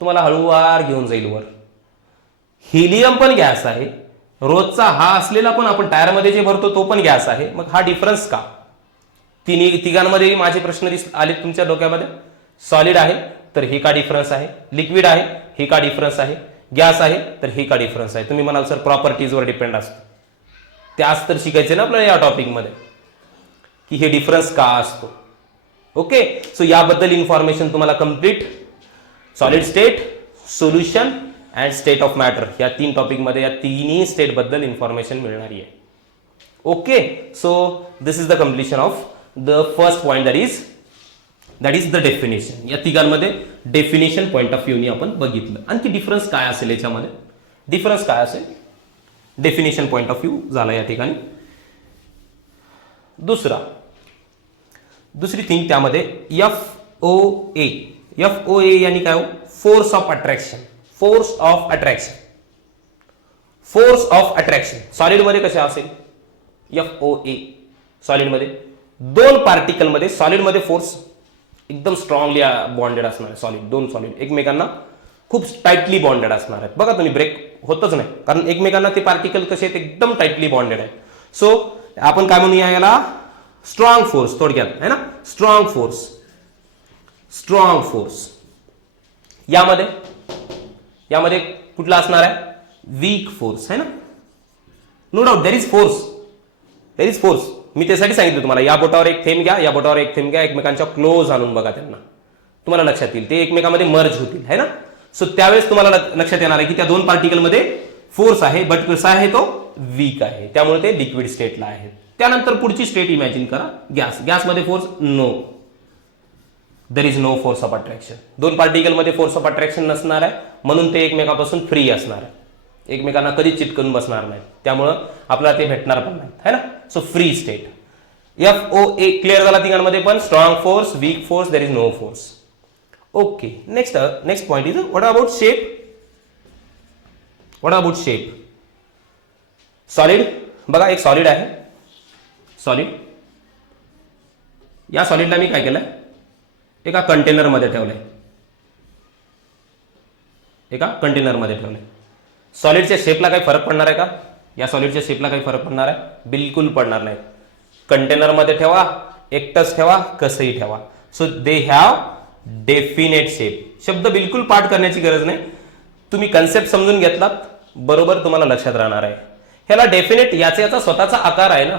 तुम्हाला हळूवार घेऊन जाईल वर. हिलियम पण गॅस आहे, रोजचा हा असलेला पण आपण टायरमध्ये जे भरतो तो पण गॅस आहे. मग हा डिफरन्स का? तिघांमध्ये माझे प्रश्न आले तुमच्या डोक्यामध्ये. सॉलिड आहे तर हे का डिफरन्स आहे, लिक्विड आहे हे का डिफरन्स आहे, गॅस आहे तर हे का डिफरन्स आहे. तुम्ही म्हणाल सर प्रॉपर्टीजवर डिपेंड असतं. त्याच तर शिकायचे ना आपल्याला या टॉपिकमध्ये की हे डिफरन्स का असतो. ओके, सो याबद्दल इन्फॉर्मेशन तुम्हाला complete solid state, solution and state of matter या 3 टॉपिकमध्ये या तिन्ही स्टेट बद्दल इन्फॉर्मेशन मिळणारी आहे. Okay, so this is the completion of the first point that is the definition. या तिघांमध्ये डेफिनेशन पॉइंट ऑफ व्ह्यूनी आपण बघितलं. आणखी डिफरन्स काय असेल याच्यामध्ये, डिफरन्स काय असेल, डेफिनेशन पॉइंट ऑफ व्ह्यू झाला या ठिकाणी. दुसरी थिंग त्यामध्ये FOA. FOA यानी काय हो, force of attraction. Force of attraction, force of attraction सॉलिडमध्ये कशा असेल, FOA सॉलिडमध्ये 2 पार्टिकलमध्ये, सॉलिडमध्ये फोर्स एकदम स्ट्रॉंगली बॉन्डेड असणार आहे. सॉलिड, 2 सॉलिड एकमेकांना खूप टाईटली बॉन्डेड असणार आहेत. बघा तुम्ही ब्रेक होतच नाही, कारण एकमेकांना ते पार्टिकल कसे आहेत, एकदम टाईटली बॉन्डेड आहेत. सो आपण काय म्हणूया याला, स्ट्रॉंग फोर्स थोडक्यात आहे ना, स्ट्रॉंग फोर्स. स्ट्रॉंग फोर्स यामध्ये कुठला असणार आहे, वीक फोर्स आहे ना. No doubt there is force, there is force. मी त्यासाठी सांगितलं तुम्हाला, या बोटावर एक थेंब घ्या, या बोटावर एक थेंब घ्या, एकमेकांच्या क्लोज आणून बघा त्यांना, तुम्हाला लक्षात येईल ते एकमेकांमध्ये मर्ज होतील है ना. सो त्यावेळेस तुम्हाला लक्षात येणार आहे की त्या 2 पार्टिकलमध्ये फोर्स आहे, बट कसा आहे तो, वीक आहे. त्यामुळे ते लिक्विड स्टेटला आहे. त्यानंतर पुढची स्टेट इमॅजिन करा, गॅस. गॅसमध्ये force no, there is no force of attraction. 2 पार्टिकलमध्ये फोर्स ऑफ अट्रॅक्शन नसणार आहे, म्हणून ते एकमेकापासून फ्री असणार आहे, एकमेकांना कधीच चिटकून बसणार नाही, त्यामुळं आपल्याला ते भेटणार पण नाही है ना. So free state. FOA clear झाला तिघांमध्ये पण, strong force, weak force, there is no force. Okay, next point is what about shape. What about shape, solid. बघा एक सॉलिड आहे, सॉलिड. या सॉलिडला मी काय केलंय, एका कंटेनरमध्ये ठेवलंय, एका कंटेनरमध्ये ठेवलंय. सॉलिडच्या शेपला काही फरक पडणार आहे का, या सॉलिडच्या शेपला काही फरक पडणार आहे, बिलकुल पडणार नाही. कंटेनरमध्ये ठेवा, एकटंच ठेवा, कसंही ठेवा. So they have definite shape. शब्द बिलकुल पाठ करण्याची गरज नाही, तुम्ही कन्सेप्ट समजून घेतलात बरोबर तुम्हाला लक्षात राहणार आहे. ह्याला डेफिनेट, याचा स्वतःचा आकार आहे ना,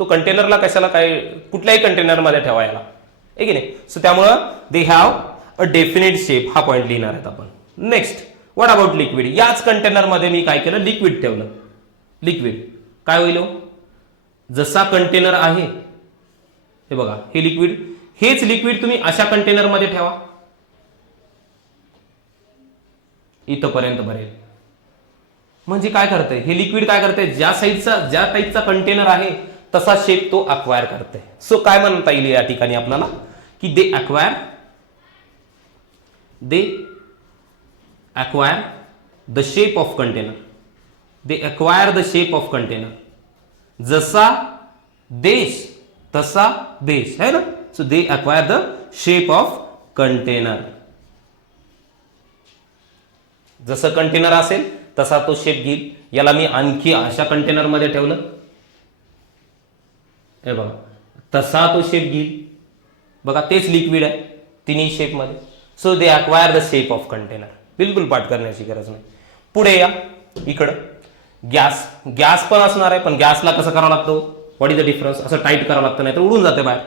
तो कंटेनरला कशाला काय, कुठल्याही कंटेनरमध्ये ठेवा याला, आहे की नाही. सो त्यामुळं they have a definite shape, हा पॉइंट लिहिणार आहेत आपण. Next, what about liquid. याच कंटेनरमध्ये मी काय केलं, लिक्विड ठेवलं. लिक्विड काय होईल, जसा कंटेनर आहे हे बघा, हे लिक्विड, हेच लिक्विड तुम्ही अशा कंटेनरमध्ये ठेवा, इथपर्यंत भरेल. म्हणजे काय करते हे लिक्विड, काय करते, ज्या टाईपचा कंटेनर आहे तसा शेप तो अक्वायर करते. सो काय म्हणता येईल या ठिकाणी आपल्याला, की they acquire the shape of container. They acquire the shape of container. जसा देश तसा देश है ना. So they acquire the shape of container. जसं कंटेनर असेल तसा तो शेप घेईल. याला मी आणखी अशा कंटेनरमध्ये ठेवलं, हे बघा, तसा तो शेप घेईल. बघा तेच लिक्विड आहे तिन्ही शेपमध्ये. So they acquire the shape of container. बिलकुल पाठ करण्याची गरज नाही. पुढे या इकडं, गॅस पण असणार आहे, पण गॅसला कसं करावं लागतं, व्हॉट इज द डिफरन्स, असं टाईट करावं लागतं नाही तर उडून जाते बाहेर,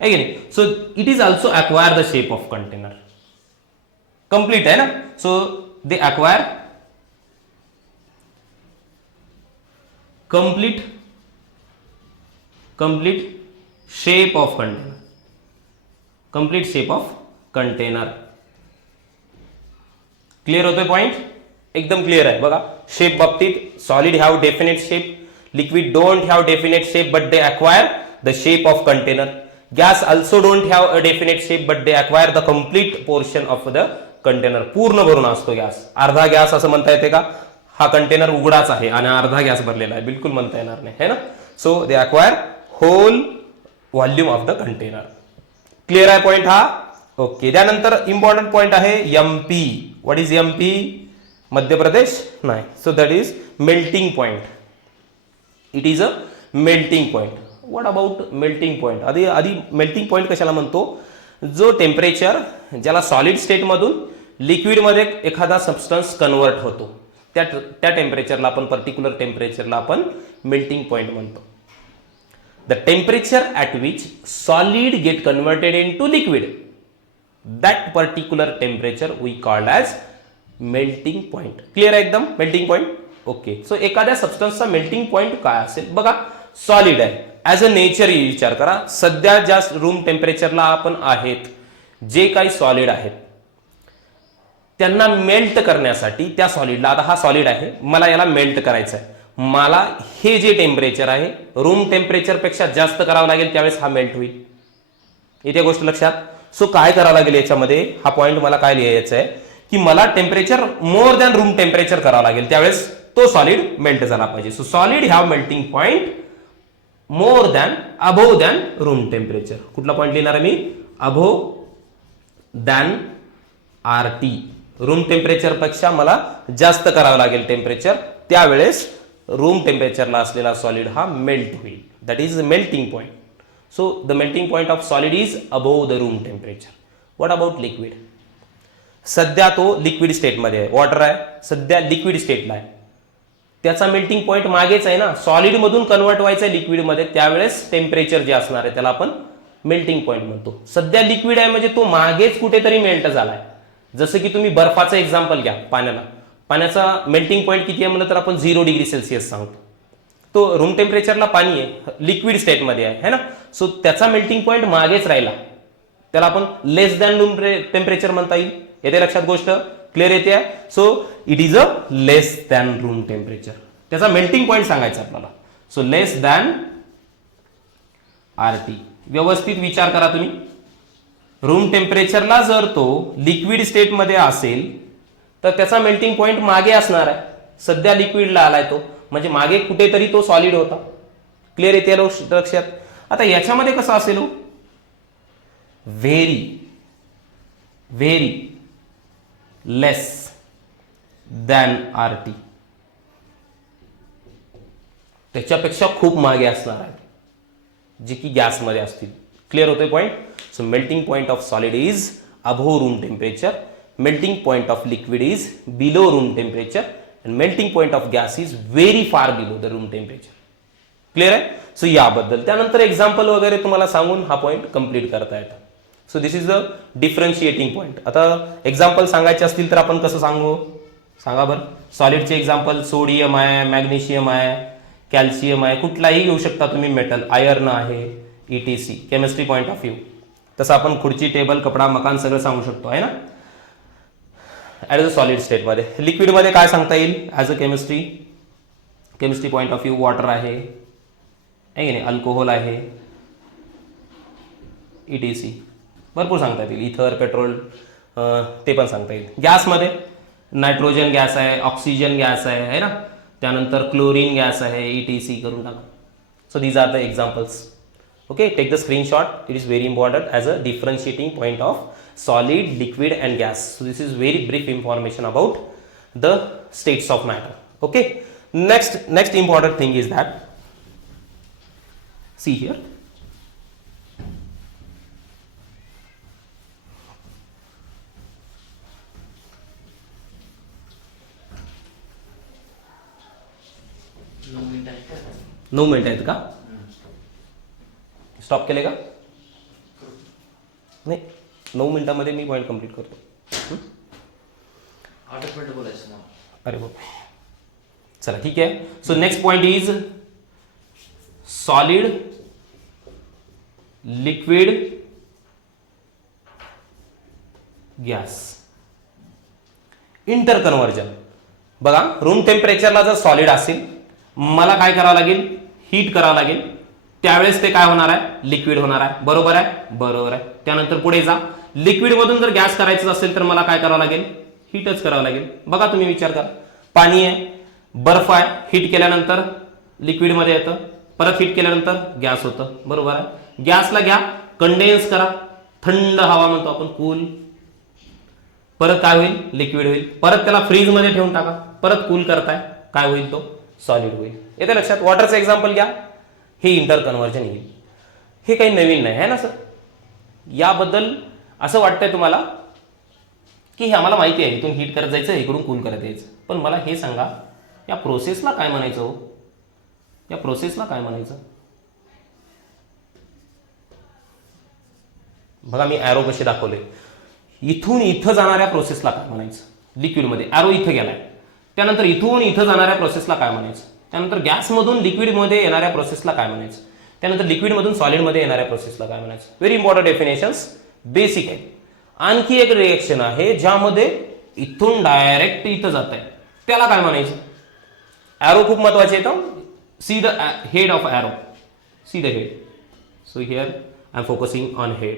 आहे की नाही. So it is also acquire the shape of container. Complete आहे ना. So they acquire complete shape of container. complete shape of container. Clear होतोय पॉइंट, एकदम क्लिअर आहे. बघा शेप बाबतीत solid have definite shape, liquid don't have definite shape but they acquire the shape of container. Gas also don't have a definite shape but they acquire the complete portion of the container. पूर्ण भरून असतो gas. अर्धा gas असं म्हणता येते का, हा container उघडाच आहे आणि अर्धा गॅस भरलेला आहे, बिलकुल म्हणता येणार नाही है ना. So they acquire whole volume of the container. Clear आहे पॉइंट हा. ओके, त्यानंतर इम्पॉर्टंट पॉइंट आहे MP. What is MP? Madhya Pradesh नाही. So that is melting point. It is a melting point. What about melting point? आधी melting point कशाला म्हणतो? जो temperature ज्याला सॉलिड स्टेटमधून लिक्विडमध्ये एखादा सबस्टन्स कन्वर्ट होतो त्या टेम्परेचरला आपण, पर्टिक्युलर टेम्परेचरला आपण मेल्टिंग पॉइंट म्हणतो. The temperature at which solid get converted in to liquid, that particular temperature we called as melting point. Clear आहे एकदम? Melting point. ओके. सो एखाद्या सबस्टन्सचा मेल्टिंग पॉइंट काय असेल? बघा, सॉलिड आहे. ॲज अ नेचर विचार करा. सध्या ज्या रूम टेम्परेचरला आपण आहेत, जे काही सॉलिड आहेत त्यांना मेल्ट करण्यासाठी त्या सॉलिडला, आता हा सॉलिड आहे, मला याला मेल्ट करायचं आहे, मला हे जे टेम्परेचर आहे रूम टेम्परेचर पेक्षा जास्त करावं लागेल, त्यावेळेस हा मेल्ट होईल. इथे गोष्ट लक्षात. सो काय करावं लागेल याच्यामध्ये? हा पॉइंट मला काय लिहायचं आहे की मला temperature more than room temperature करावं लागेल, त्यावेळेस तो सॉलिड मेल्ट झाला पाहिजे. So solid have melting point more than, above than room temperature. कुठला पॉइंट लिहिणार आहे मी? Above than RT. Room temperature पेक्षा मला जास्त करावं लागेल टेम्परेचर, त्यावेळेस रूम टेम्परेचरला असलेला सॉलिड हा मेल्ट होईल. That is melting point. So the melting point of solid is above the room temperature. What about liquid? सध्या तो लिक्विड स्टेटमध्ये आहे. वॉटर आहे, सध्या लिक्विड स्टेटला आहे. त्याचा मेल्टिंग पॉइंट मागेच आहे ना, सॉलिड मधून कन्वर्ट व्हायचं आहे लिक्विडमध्ये, त्यावेळेस टेम्परेचर जे असणार आहे त्याला आपण मेल्टिंग पॉइंट म्हणतो. सध्या लिक्विड आहे म्हणजे तो मागेच कुठेतरी मेल्ट झालाय. जसं की तुम्ही बर्फाचं एक्झाम्पल घ्या, पाण्याचा मेल्टिंग पॉइंट किती आहे म्हणलं तर आपण 0 डिग्री सेल्सिअस सांगतो. तो रूम टेम्परेचरला पाणी आहे, लिक्विड स्टेटमध्ये आहे ना, सो त्याचा मेल्टिंग पॉइंट मागेच राहिला, त्याला आपण लेस दॅन रूम टेम्परेचर म्हणता येईल. येते लक्षात गोष्ट? क्लिअर येते? So it is a less than room temperature. त्याचा मेल्टिंग पॉइंट सांगायचा आपल्याला. So less than RT. व्यवस्थित विचार करा तुम्ही. रूम टेम्परेचरला जर तो लिक्विड स्टेटमध्ये असेल तर त्याचा मेल्टिंग पॉइंट मागे असणार आहे. सध्या लिक्विडला आलाय तो, म्हणजे मागे कुठेतरी तो सॉलिड होता. क्लिअर येते लक्षात? आता याच्यामध्ये कसं असेल? व्हेरी व्हेरी लेस दॅन RT. त्याच्यापेक्षा खूप मागे असणार आहे, जे की गॅसमध्ये असतील. क्लिअर होतोय point? So melting point of solid is above room temperature, melting point of liquid is below room temperature, and melting point of gas is very far below the room temperature. Clear आहे? So याबद्दल त्यानंतर example वगैरे तुम्हाला सांगून हा point complete करता येतो. So this is the differentiating point. आता एक्झाम्पल सांगायचे असतील तर आपण कसं सांगू? सांगा बरं. सॉलिडचे एक्झाम्पल सोडियम आहे, मॅग्नेशियम आहे, कॅल्शियम आहे, कुठलाही घेऊ शकता तुम्ही मेटल, आयर्न आहे, ETC. Chemistry point of view तसं आपण खुर्ची, टेबल, कपडा, मकान सगळं सांगू शकतो आहे ना, ॲज अ सॉलिड स्टेटमध्ये. लिक्विडमध्ये काय सांगता येईल as a chemistry point of view? Water आहे की नाही, अल्कोहोल आहे, ETC, भरपूर सांगता येईल. इथर, पेट्रोल, ते पण सांगता येईल. गॅसमध्ये नायट्रोजन गॅस आहे, ऑक्सिजन गॅस आहे ना, त्यानंतर क्लोरीन गॅस आहे, ETC करून टाका. So these are the examples. Okay, take the screenshot. It is very important as a differentiating point of solid, liquid and gas. So this is very brief information about the states of matter. Okay, next important thing is that, see here, नऊ minute आहेत का? Stop केले का? नाही, 9 मिनिटांमध्ये मी point complete करतो. 8 मिनिटं बोलायचं ना. अरे बाप, चला ठीक आहे. So next point is solid, liquid, gas, inter conversion. बघा, रूम टेम्परेचरला जर सॉलिड असेल, मला काय करावं लागेल? हीट करावं लागेल, त्यावेळेस ते काय होणार आहे? लिक्विड होणार आहे. बरोबर आहे? बरोबर आहे. त्यानंतर पुढे जा. लिक्विड मधून जर गॅस करायचं असेल तर मला काय करावं लागेल? हीटच करावं लागेल. बघा तुम्ही विचार करा, पाणी आहे, बर्फ आहे, हीट केल्यानंतर लिक्विडमध्ये येतं, परत हीट केल्यानंतर गॅस होतं. बरोबर आहे? गॅसला घ्या, कंडेन्स करा, थंड हवा म्हणतो आपण, कूल, परत काय होईल, लिक्विड होईल. परत त्याला फ्रीजमध्ये ठेवून टाका, परत कूल करताय, काय होईल, तो सॉलिड होईल. येते लक्षात. वॉटरचं एक्झाम्पल घ्या, हे इंटर कन्व्हर्जन येईल. हे काही नवीन नाही आहे ना सर. याबद्दल असं वाटतंय तुम्हाला की हे आम्हाला माहिती आहे, इथून हीट करत जायचं, इकडून कूल करत यायचं. पण मला हे सांगा, या प्रोसेसला काय म्हणायचं हो, या प्रोसेसला काय म्हणायचं. बघा मी ॲरो कसे दाखवले. इथून इथं जाणाऱ्या प्रोसेसला काय म्हणायचं, लिक्विडमध्ये ॲरो इथं गेलाय. त्यानंतर इथून इथं जाणाऱ्या प्रोसेसला काय म्हणायचं. त्यानंतर गॅसमधून लिक्विडमध्ये येणाऱ्या प्रोसेसला काय म्हणायचं. त्यानंतर लिक्विडमधून सॉलिडमध्ये येणाऱ्या प्रोसेसला काय म्हणायचं. व्हेरी इम्पॉर्टंट डेफिनेशन्स, बेसिक आहे. आणखी एक रिएक्शन आहे ज्यामध्ये इथून डायरेक्ट इथं जात आहे, त्याला काय म्हणायचं. ॲरो खूप महत्वाचे येतं. See the head of arrow, see the head. So here I am focusing on head.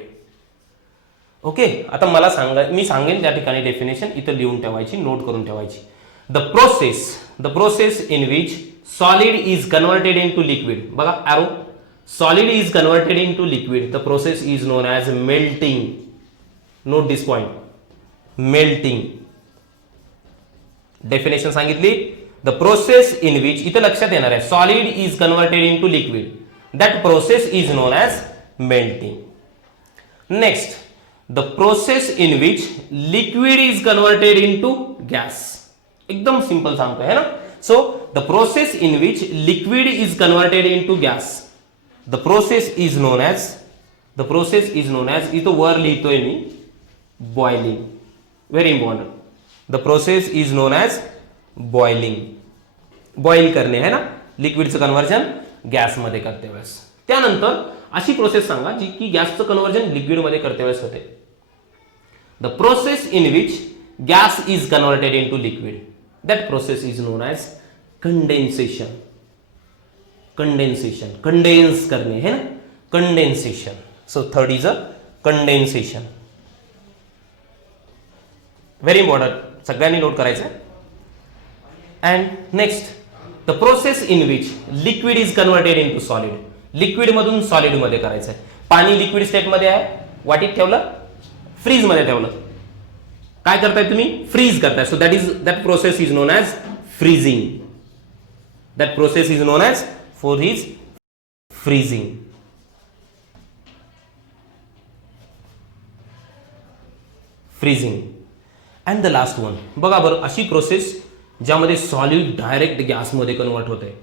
Okay. आता मला मी सांगेन त्या ठिकाणी डेफिनेशन इथं लिहून ठेवायची, नोट करून ठेवायची. The process in which solid is converted in to liquid. बघा arrow, solid is converted in to liquid. The process is known as melting. Note this point, melting. Definition सांगितली. द प्रोसेस इन विच, इथं लक्षात येणार आहे, solid is converted in to liquid, that process is known as melting. Next, the process in which liquid is converted in to gas. एकदम simple सांगतो है ना. So the process in which liquid is converted in to gas, the process is known as, इथं वर लिहितोय मी, boiling. Very important. The process is known as boiling. Boil करणे है ना, लिक्विडचं कन्व्हर्जन गॅसमध्ये करते वेळेस. त्यानंतर अशी प्रोसेस सांगा जी की गॅसचं कन्व्हर्जन लिक्विडमध्ये करते वेळेस होते. The process in which gas is converted in to liquid, that process is known as condensation. Condensation, condense करणे है ना, condensation. So third is a condensation. Very important, सगळ्यांनी नोट करायचं. And next, the process in which liquid is converted in to solid. Liquid मधून solid मध्ये करायचं आहे. पाणी लिक्विड स्टेट मध्ये आहे, वाटीत ठेवलं, फ्रीज मध्ये ठेवलं, काय करताय तुम्ही, फ्रीज करताय. So that process is known as freezing. That process is known as for his freezing. Freezing. And the last one, बघा बरं, अशी प्रोसेस ज्यामध्ये सॉलिड डायरेक्ट गॅसमध्ये कन्वर्ट होते,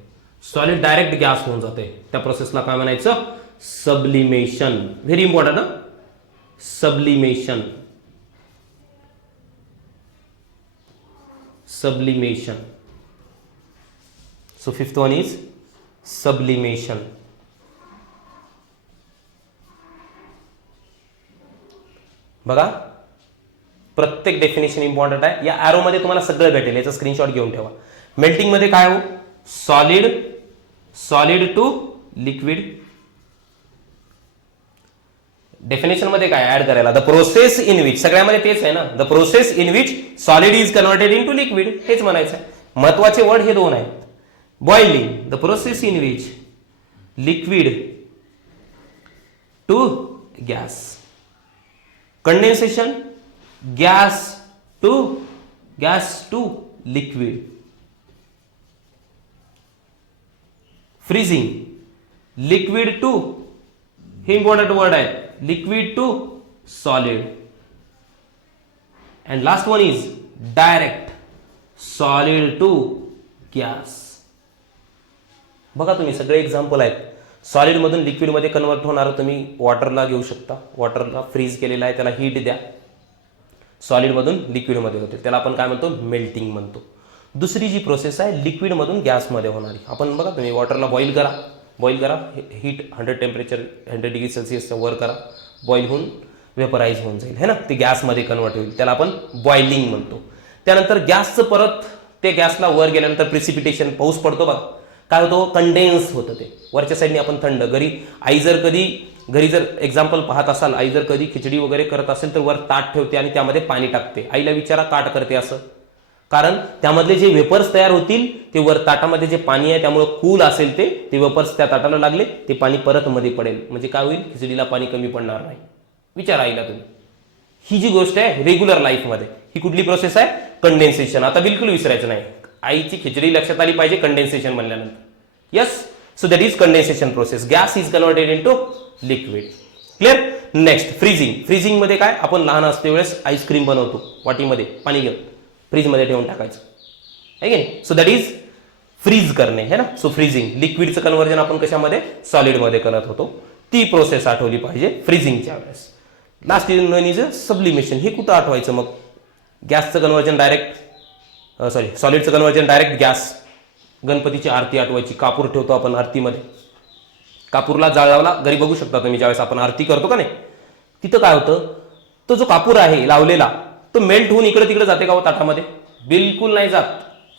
सॉलिड डायरेक्ट गॅस होऊन जाते, त्या प्रोसेसला काय म्हणायचं, सब्लिमेशन. व्हेरी इम्पॉर्टंट ना, sublimation. Sublimation. So fifth one is sublimation. बघा प्रत्येक डेफिनेशन इम्पॉर्टंट आहे. या ॲरो मध्ये तुम्हाला सगळं भेटेल, याचा स्क्रीनशॉट घेऊन ठेवा. मेल्टिंग मध्ये काय हो, सॉलिड टू लिक्विड. डेफिनेशन मध्ये काय ऍड करायला, द प्रोसेस इन विच, सगळ्यामध्ये तेच आहे ना, the process in which solid is converted in to liquid, हेच म्हणायचं आहे. महत्वाचे वर्ड हे दोन आहेत. Boiling, the process in which liquid to gas. Condensation, gas to liquid. Freezing, liquid to, हे इम्पॉर्टंट वर्ड आहे, liquid to solid. And last one is direct, solid to gas. बघा तुम्ही सगळे एक्झाम्पल आहेत. सॉलिड मधून लिक्विड मध्ये convert होणार तुम्ही वॉटरला घेऊ शकता. वॉटरला फ्रीज केलेला आहे, त्याला हीट द्या, सॉलिड मधून लिक्विड मध्ये होते, त्याला आपण काय म्हणतो, मेल्टिंग म्हणतो. दुसरी जी प्रोसेस आहे लिक्विड मधून गॅसमध्ये होणारी, आपण बघा तुम्ही वॉटरला बॉईल करा, हीट 100 टेम्परेचर 100 डिग्री सेल्सिअसच्या वर करा, बॉईल होऊन वेपराईज होऊन जाईल है ना, ते गॅसमध्ये कन्वर्ट होईल, त्याला आपण बॉइलिंग म्हणतो. त्यानंतर गॅसचं परत ते गॅसला वर गेल्यानंतर प्रिसिपिटेशन, पाऊस पडतो बघा, काय होतं, कंडेन्स होतं ते वरच्या साईडने. आपण थंड, घरी जर एक्झाम्पल पाहत असाल, आई जर कधी खिचडी वगैरे करत असेल तर वर ताट ठेवते आणि त्यामध्ये पाणी टाकते. आईला विचारा का करते असं, कारण त्यामधले जे वेपर्स तयार होतील ते वर ताटामध्ये जे पाणी आहे त्यामुळे कूल असेल ते वेपर्स त्या ताटाला लागले, ते पाणी परत मध्ये पडेल, म्हणजे काय होईल, खिचडीला पाणी कमी पडणार नाही. विचारा आईला तुम्ही. ही जी गोष्ट आहे रेग्युलर लाईफमध्ये, ही कुठली प्रोसेस आहे? कंडेन्सेशन. आता बिलकुल विसरायचं नाही, आईची खिचडी लक्षात आली पाहिजे कंडेन्सेशन म्हणल्यानंतर. Yes, so that is condensation process. Gas is converted into liquid. Clear. Next freezing. Freezing मध्ये काय, आपण लहान असते वेळेस आईस्क्रीम बनवतो वाटीमध्ये पाणी घेऊन फ्रीजमध्ये ठेवून टाकायचं आहे की नाही. सो दॅट इज फ्रीज करणे है ना. सो फ्रीजिंग, लिक्विडचं कन्व्हर्जन आपण कशामध्ये? सॉलिडमध्ये करत होतो. ती प्रोसेस आठवली पाहिजे फ्रीजिंगच्या वेळेस. Last is sublimation. हे कुठं आठवायचं मग? गॅसचं कन्व्हर्जन डायरेक्ट सॉलिडचं कन्व्हर्जन डायरेक्ट गॅस. गणपतीची आरती आठवायची, कापूर ठेवतो आपण आरतीमध्ये, कापूरला जाळावला घरी बघू शकता तुम्ही, ज्यावेळेस आपण आरती करतो का नाही, तिथं काय होतं, तो जो कापूर आहे लावलेला तो मेल्ट होऊन इकडे तिकडे जाते का ताटामध्ये? बिलकुल नाही जात.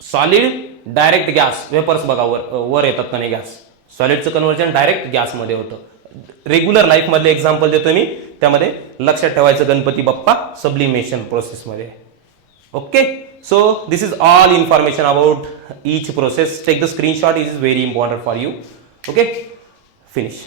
सॉलिड डायरेक्ट गॅस, वेपर्स बघा वर येतात का नाही गॅस. सॉलिडचं कन्व्हर्जन डायरेक्ट गॅसमध्ये होतं. रेग्युलर लाईफमधले एक्झाम्पल देतो मी, त्यामध्ये लक्षात ठेवायचं गणपती बाप्पा सब्लिमेशन प्रोसेसमध्ये. Okay, so this is all information about each process. Take the screenshot, is very important for you. Okay, finish.